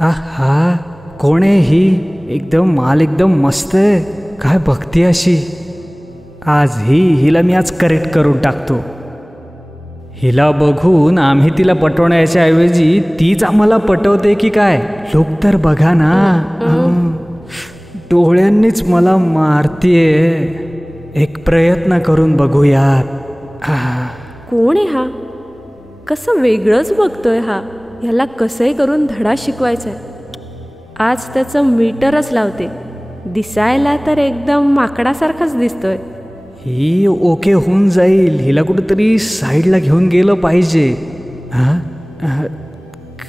आहा, कोण आहे ही? एकदम माल एकदम मस्त आहे. काय बघते अशी? हिला मी आज करेक्ट करून टाकतो. हिला बघून आम्ही तिला पटवण्याच्या ऐवजी तीच आम्हाला पटवते की काय? लोक तर बघा ना, डोळ्यांनीच मला मारतीये. एक प्रयत्न करून बघूयात. कोण आहे हा? कसं वेगळंच बघतोय हा. ह्याला कसंही करून धडा शिकवायचा आहे. आज त्याचं मीटरच लावते. दिसायला तर एकदम माकडासारखाच दिसतोय. ही ओके होऊन जाईल. हिला कुठेतरी साईडला घेऊन गेलं पाहिजे.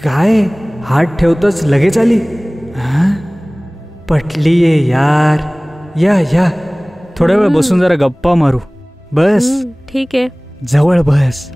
काय हात ठेवतच लगेच आली? पटलीये यार. या थोड्या वेळ बसून जरा गप्पा मारू. बस. ठीक आहे, जवळ बस.